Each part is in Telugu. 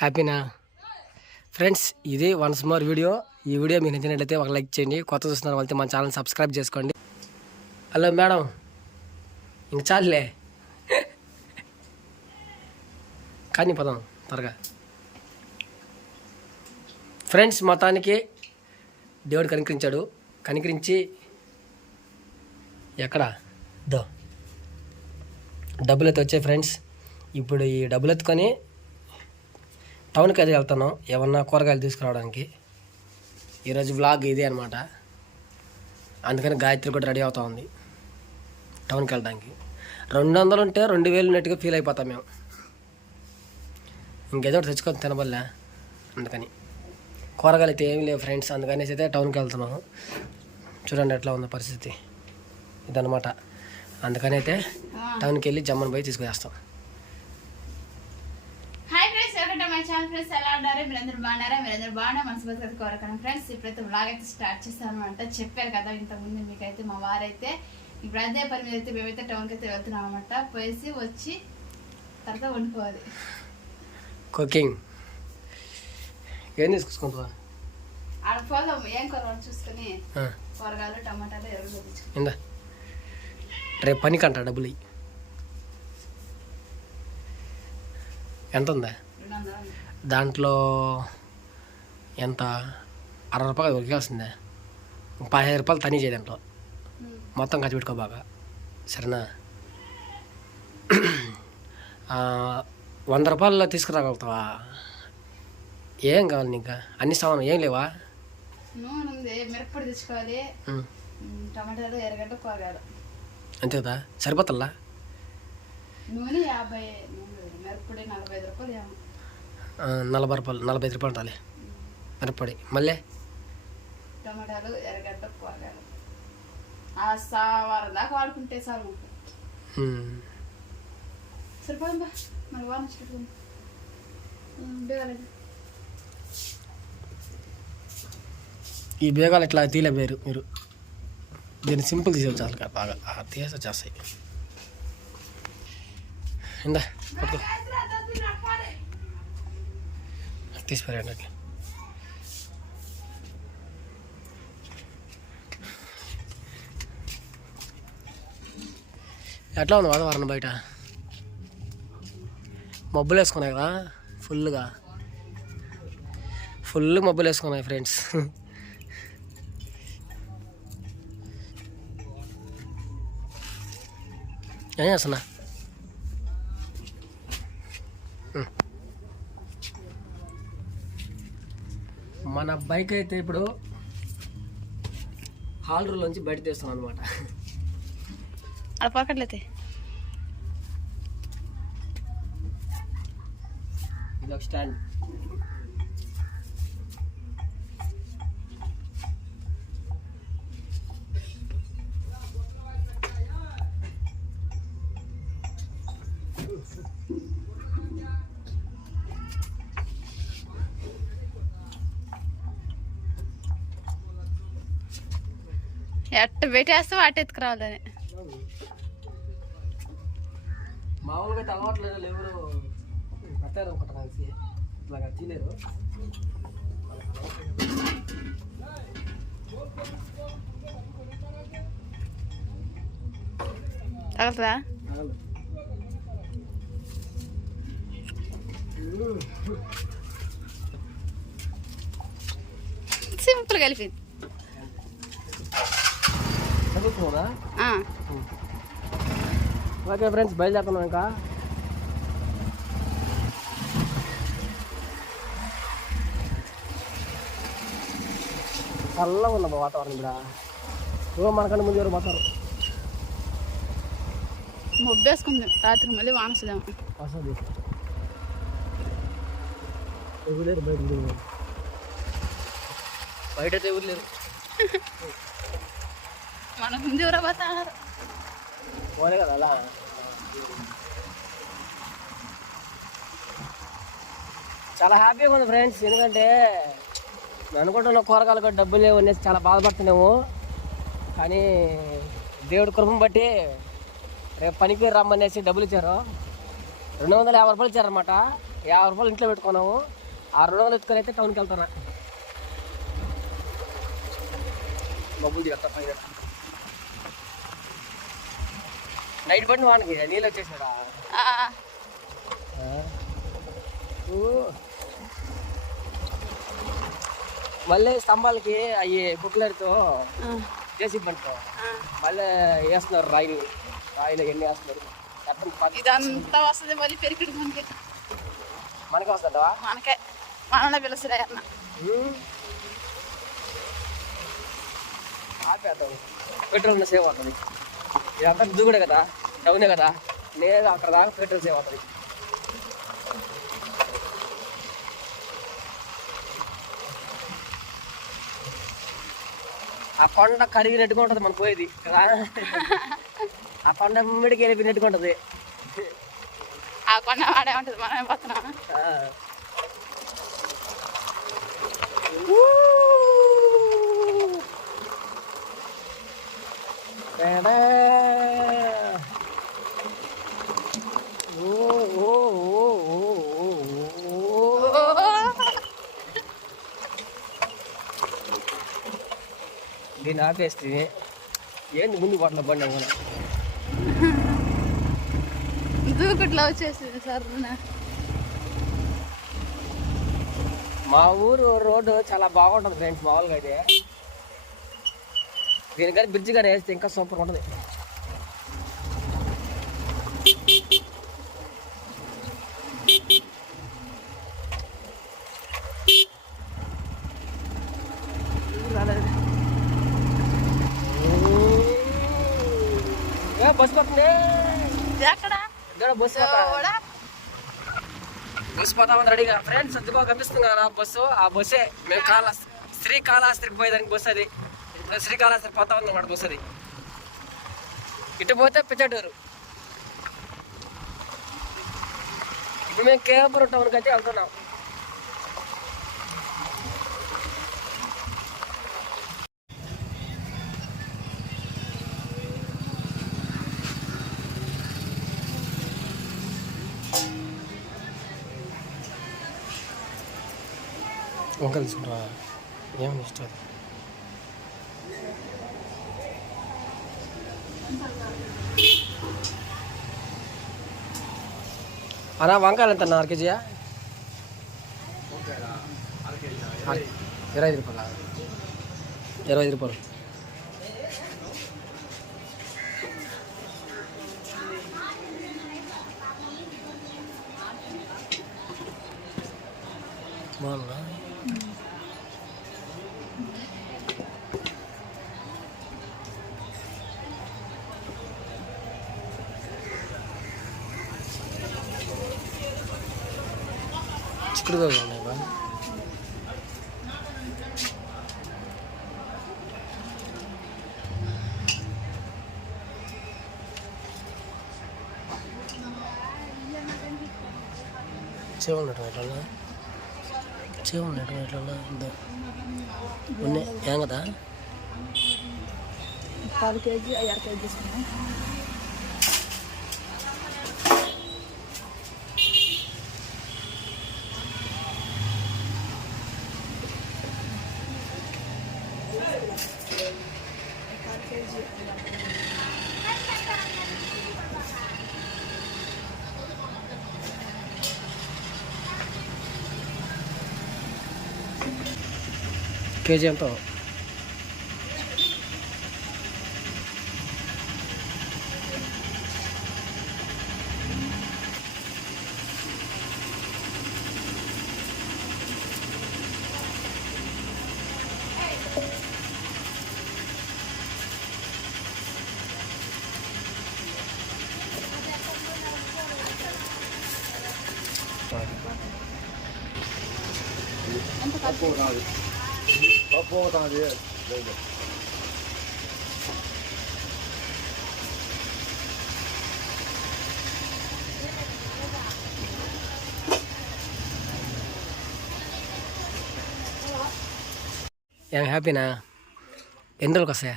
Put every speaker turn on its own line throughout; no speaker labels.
హ్యాపీనా? ఫ్రెండ్స్ ఇది వన్స్ మోర్ వీడియో. ఈ వీడియో మీకు నచ్చినట్లయితే ఒక లైక్ చేయండి. కొత్త చూస్తున్న వాళ్ళతో మన ఛానల్ సబ్స్క్రైబ్ చేసుకోండి. హలో మేడం ఇంక చాలులే. కానీ పదం త్వరగా. ఫ్రెండ్స్ మతానికి దేవుడు కనికరించాడు. కనికరించి ఎక్కడ? దో. డబ్బులు అయితే వచ్చాయి ఫ్రెండ్స్. ఇప్పుడు ఈ డబ్బులు ఎత్తుకొని టౌన్కి అయితే వెళ్తాను ఏమన్నా కూరగాయలు తీసుకురావడానికి. ఈరోజు వ్లాగ్ ఇదే అనమాట అందుకని గాయత్రి కూడా రెడీ అవుతా ఉంది. టౌన్కి వెళ్ళడానికి. రెండు వందలు ఉంటే రెండు వేలు ఉన్నట్టుగా ఫీల్ అయిపోతాం మేము. ఇంకేదో తెచ్చుకొని తినబల్లే. అందుకని. కూరగాయలు అయితే ఏమీ లేవు ఫ్రెండ్స్ అందుకనేసి అయితే టౌన్కి వెళ్తున్నాము చూడండి ఎట్లా ఉందో పరిస్థితి. ఇదనమాట అందుకని అయితే టౌన్కి వెళ్ళి జమ్మని పోయి తీసుకువేస్తాం
hi friends welcome to my channel friends ఎలా ఉన్నారు? మీరందరూ బాగున్నారా? మీరందరూ బాగున్నా? మనసు బతుకది కోరకను. ఫ్రెండ్స్ ఇప్పుడైతే అయితే స్టార్ట్ చేస్తాను అనమాట చెప్పారు కదా ఇంతకుముందు మీకైతే మా వారైతే ఇప్పుడు అదే పని మీద అయితే మేమైతే టౌన్కి అయితే వెళ్తున్నాం అనమాట పోయేసి వచ్చి తర్వాత వండుకోవాలి.
కుకింగ్ ఏం తీసుకొచ్చుకుంటావా?
ఆడ పోదాం. ఏం కూర చూసుకొని కూరగాయలు టమాటాలు ఎరువులు
ఇందా. రేపు పనికి అంట డబ్బులు. ఎంత ఉందా దాంట్లో ఎంత? అరవై రూపాయలు ఉరికాల్సిందే పదిహేను రూపాయలు తనీ చేయ దాంట్లో. మొత్తం ఖర్చు పెట్టుకో బాగా. సరేనా? వంద రూపాయల్లో తీసుకురాగలుగుతావా? ఏం కావాలి నీకు? అన్ని సామాను ఏం లేవా?
నూనె ఉంది మిరప్పొడి తెచ్చుకోవాలి.
ఉమ్,
ఉమ్, టమాటాలు ఎర్రగడ్డ కూరగాయలు.
అంతే కదా? సరిపోతల్లా?
నూనె యాభై మిరప్పొడి నలభై ఐదు రూపాయలు
నలభై రూపాయలు నలభై ఐదు రూపాయలు ఉండాలి మిరప్పొడి. మళ్ళీ?
టమాటాలు ఎర్రగడ్డ కూరగాయలు. దాకా వాడుకుంటే వారం బేగాలేదు
ఈ బేగాలు ఇట్లా తీలే వేరు మీరు. దీన్ని సింపుల్ తీసేవి చాలు బాగా. ఆ, తీసేసి వచ్చేస్తాయి ఇందా పట్టుకో తీసిపోయాడు అట్లా. ఎట్లా ఉంది వాతావరణం బయట? మబ్బులు వేసుకున్నాయి కదా ఫుల్గా ఫుల్ మబ్బులు వేసుకున్నాయి ఫ్రెండ్స్. ఏం చేస్తున్నా? మన బైక్ అయితే ఇప్పుడు హాల్ రూల్ నుంచి బయట తీస్తాం అనమాట
అక్కడ పక్కట్లయితే
ఇది ఒక స్టాండ్
ఎట్ట పెట్టేస్తావు అట్ట ఎత్తుకురావాలని
మామూలుగా అయితే అలవాట్లేదు ఎవరు పెట్టారు ఒకటి ఇలాగ తీలేరు
తగులుతుందా?
ఆగదు.
సింపుల్ కలిపింది.
ఓకే ఫ్రెండ్స్ బయలుదేరుతున్నాం ఇంకా. చల్లగా ఉందమ్మా వాతావరణం ఇక్కడ. ఓ మనకన్నా ముందు ఎవరు పోతారు?
మొబ్బేసుకుంది. రాత్రి మళ్ళీ వానసుదాం
వస్తుంది. ఎవరు లేరు బయట. బయట ఎవరు లేరు.
మన ముందు ఎవరో పోతారు.
పోలే కదా అలా. చాలా హ్యాపీగా ఉంది ఫ్రెండ్స్ ఎందుకంటే నేను అనుకుంటున్న కూరగాయలు కూడా డబ్బులు లేవు అనేసి చాలా బాధపడుతున్నాము. కానీ దేవుడి కృపను బట్టి రేపు పనికి రమ్మనేసి డబ్బులు ఇచ్చారు. రెండు వందల యాభై రూపాయలు ఇచ్చారనమాట యాభై రూపాయలు ఇంట్లో పెట్టుకున్నాము. ఆ రెండు వందలు ఎత్తుకొని అయితే టౌన్కి వెళ్తారా బబ్బులు దిగత్తా పైన. నైట్ పడిన వానికి నీళ్ళు వచ్చేసాడా. మళ్ళీ స్తంభాలకి అవి బుక్లర్తో బండితో
ఆ.
మళ్ళీ వేస్తున్నారు రాయిలు రాయిలు ఎన్ని వేస్తున్నారు?
ఇదంతా వస్తుంది మళ్ళీ పెరిగిడి మనకి.
మనకి వస్తుందా
మనకే. మనల్ని పిలుస్తాయి అన్న.
ఆపేద్దాం. పెట్రోల్ సేవ్ అవుతుంది. ఇదంతా దిగుడే కదా? టౌనే కదా? నేను అక్కడ దాకా పెట్రోల్ సేవ్ అవుతుంది ఆ కొండ కరిగినట్టుగా ఉంటుంది మనం పోయేది. కదా? ఆ కొండ మిడికి వెళ్ళిపోయినట్టుగా ఉంటుంది.
ఆ కొండ వాడే ఉంటుంది మనమే పోతున్నాం.
ఆ. టడా. ఓ, ఓ, ఓ, ఓ, ఓ, ఓ. దీన్ని ఆపేస్తే ఏంది ముందు పట్ల బండి ఏమన్నా
దూకుట్లో వచ్చేసింది సార్
మా ఊరు రోడ్డు చాలా బాగుంటుంది ఫ్రెండ్స్ మామూలుగా అయితే. దీనికని బ్రిడ్జ్ కానీ వేస్తే ఇంకా సూపర్ ఉంటుంది. ఏ, బస్సు పోతుంది
ఎక్కడ?
ఇక్కడ బస్సు పోతా? బస్సు పోతామని రెడీగా. ఫ్రెండ్స్ అందుకో కనిపిస్తుంది కదా బస్సు? ఆ బస్సే. మేము కాళ శ్రీకాళహస్తికి పోయేదానికి బస్సు అది. ఇప్పుడు శ్రీకాళహస్తి పోతా ఉంది అన్నమాట బస్సు అది. ఇటు పోతే పిచ్చటూరు. ఇప్పుడు మేము కేపురం టౌన్కి అయితే వెళ్తున్నాం. వంకలు తీసుకుంటావా ఏమని ఇష్టం అన్నా వంకాయలు ఎంత అన్న అర కేజీయా అర- ఇరవై ఐదు రూపాయలు ఇరవై ఐదు రూపాయలు బాగుందా చిక్కుడుగా ఉన్నాయి బా చెవు ఉన్నట్టు ఎట్లా చెవు ఉన్నట్టు ఎట్లా ఉందా ఉన్నాయి ఏం కదా
పాలు కేజీ అర కేజీ
కేజీ ఎంత ఏం హ్యాపీనా ఎన్ని రోజులకు వస్తాయా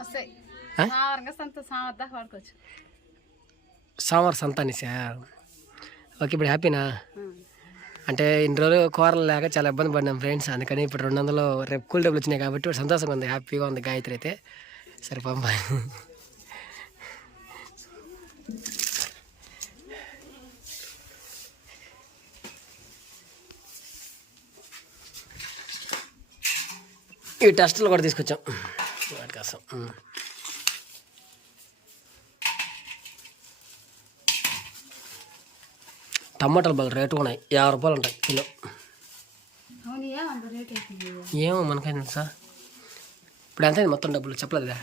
వస్తాయి
ఆ?
సావరంగా సంత సావర్ దాకా వాడుకోవచ్చు
సోమవారం సంతానిసా ఓకే ఇప్పుడు హ్యాపీనా అంటే ఇన్ని రోజులు కూరలు లేక చాలా ఇబ్బంది పడినాం ఫ్రెండ్స్. అందుకని ఇప్పుడు రెండు వందలు రేపు కూల్ డబ్బులు వచ్చినాయి కాబట్టి సంతోషంగా ఉంది హ్యాపీగా ఉంది గాయత్రి అయితే. సరే పంప. ఈ టెస్టులు కూడా తీసుకొచ్చాం. వాటి కోసం. టమాటాలు బాగా రేటు ఉన్నాయి. యాభై రూపాయలు ఉంటాయి కిలో. ఏమో మనకైనా తెలుసా? ఇప్పుడు ఎంత మొత్తం డబ్బులు? చెప్పలేదుగా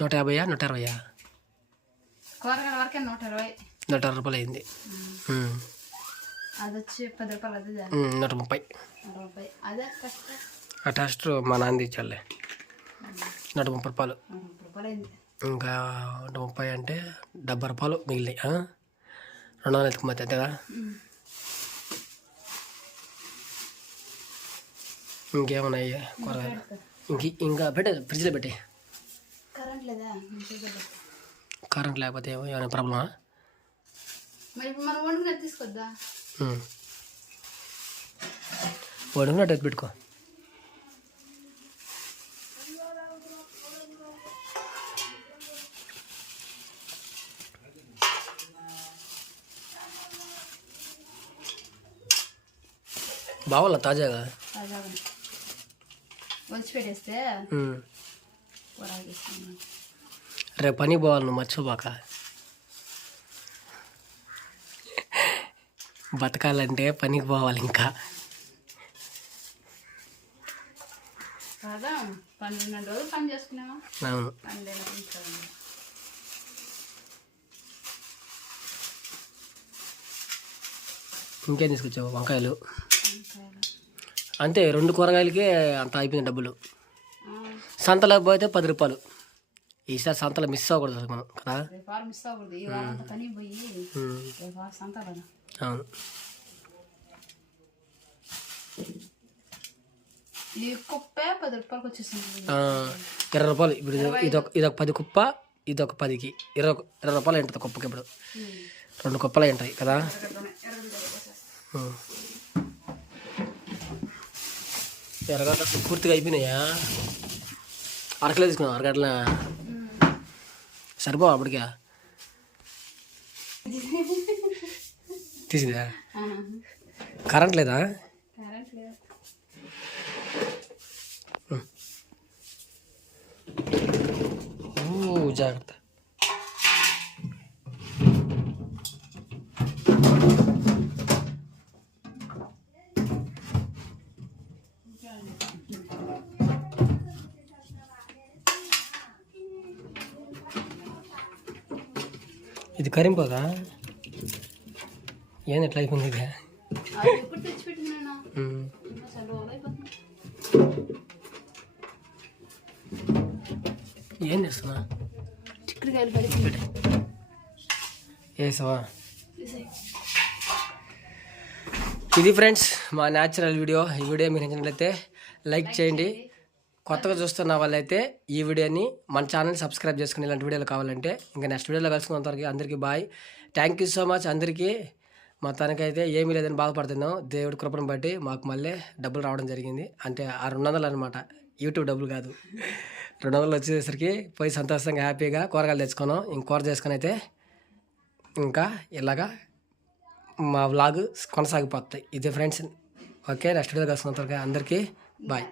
నూట యాభైయా నూట
వరకే నూట ఇరవై
రూపాయలు అయింది. నూట ముప్పై.
అరవై రూపాయి అదే కష్టం
ఆ టెస్ట్ మా నాన్న ఇచ్చాలే నూట ముప్పై రూపాయలు. ఇంకా ముప్పై అంటే డెబ్బై రూపాయలు మిగిలినాయి? రెండు వందలు ఎత్తుకుపోతే అంతేగా? ఇంకేమున్నాయి కూరగాయలు? ఇంక ఇంకా పెట్టే ఫ్రిడ్జ్లో పెట్టి.
కరెంట్
లేకపోతే ఏమో ఏమైనా ప్రాబ్లమా? వండుకున్నట్టు పెట్టుకో. బావాల? తాజాగా?
పెట్టేస్తే. కూరగాయలు
రేపు పని పోవాలి నువ్వు మర్చిపోబాక బతకాలంటే పనికి పోవాలి ఇంకా. అవును. ఇంకేం తీసుకొచ్చావు? వంకాయలు? అంతే రెండు కూరగాయలకే అంత అయిపోయింది డబ్బులు.
ఆ,
సంతలో పోతే పది రూపాయలు. ఈసారి సంతలో మిస్ అవ్వకూడదు అసలు మనం కదా?
సంత
అవును. ఇరవై రూపాయలు. ఇప్పుడు ఇది- ఇదొక ఇదొక పది కుప్ప ఇదొక పదికి. ఇరవై ఇరవై రూపాయలు ఉంటుంది కుప్పకి ఇప్పుడు. రెండు కుప్పలు ఉంటాయి కదా? ఎర్రగడ్డ పూర్తిగా అయిపోయినాయా? అరకలే తీసుకున్నాం అరగడ్డల? సరిపో అప్పటికే? తీసిందా? కరెంట్ లేదా? జాగ్రత్త. కరింపోదా? ఏంది ఎట్లా అయిపోయింది ఇది
అయిపోతుంది.
ఏం చేస్తున్నా? వేసావా? ఇది ఫ్రెండ్స్ మా న్యాచురల్ వీడియో. ఈ వీడియో మీకు నచ్చినట్లయితే లైక్ చేయండి. కొత్తగా చూస్తున్న వాళ్ళైతే ఈ వీడియోని మన ఛానల్ని సబ్స్క్రైబ్ చేసుకుని ఇలాంటి వీడియోలు కావాలంటే ఇంకా నెక్స్ట్ వీడియోలో కలుసుకున్నంతవరకు అందరికీ bye. Thank you so much అందరికీ. మొత్తానికైతే ఏమీ లేదని బాధపడుతున్నాం. దేవుడి కృపను బట్టి మాకు మళ్ళీ డబ్బులు రావడం జరిగింది. అంటే ఆ రెండు వందలు అనమాట యూట్యూబ్ డబ్బులు కాదు. రెండు వందలు వచ్చేసరికి పోయి సంతోషంగా హ్యాపీగా కూరగాయలు తెచ్చుకున్నాం. ఇంక కూర చేసుకొని అయితే ఇంకా ఇలాగా మా వ్లాగ్ కొనసాగిపోతాయి. ఇదే ఫ్రెండ్స్ ఓకే నెక్స్ట్ వీడియో కలుసుకున్నంతవరకు అందరికీ బాయ్.